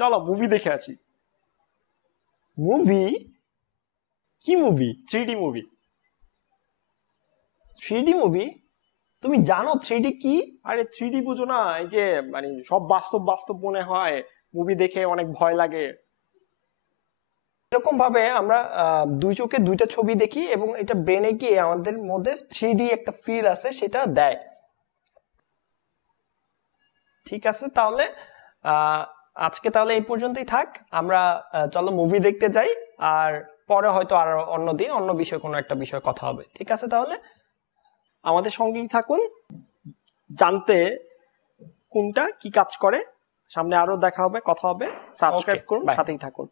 চলো মুভি দেখে আসি। মুভি? কি movie? 3D movie. 3D movie? তুমি জানো 3D কি? আরে 3D বুঝো না? এই যে মানে সব বাস্তব বাস্তব মনে হয়, মুভি দেখে অনেক ভয় লাগে। এরকম ভাবে আমরা দুই চোখে দুইটা ছবি দেখি এবং এটা ব্রেনে গিয়ে আমাদের মধ্যে 3D একটা ফিল আছে, সেটা দেয়। ঠিক আছে, তাহলে আজকে তাহলে এই পর্যন্তই থাক। আমরা চলো মুভি দেখতে যাই, আর পরে হয়তো আর অন্যদিন অন্য বিষয়ে কোনো একটা বিষয়ে কথা হবে। ঠিক আছে, তাহলে আমাদের সঙ্গেই থাকুন জানতে কোনটা কি কাজ করে। সামনে আরো দেখা হবে, কথা হবে। সাবস্ক্রাইব করুন, সাথেই থাকুন।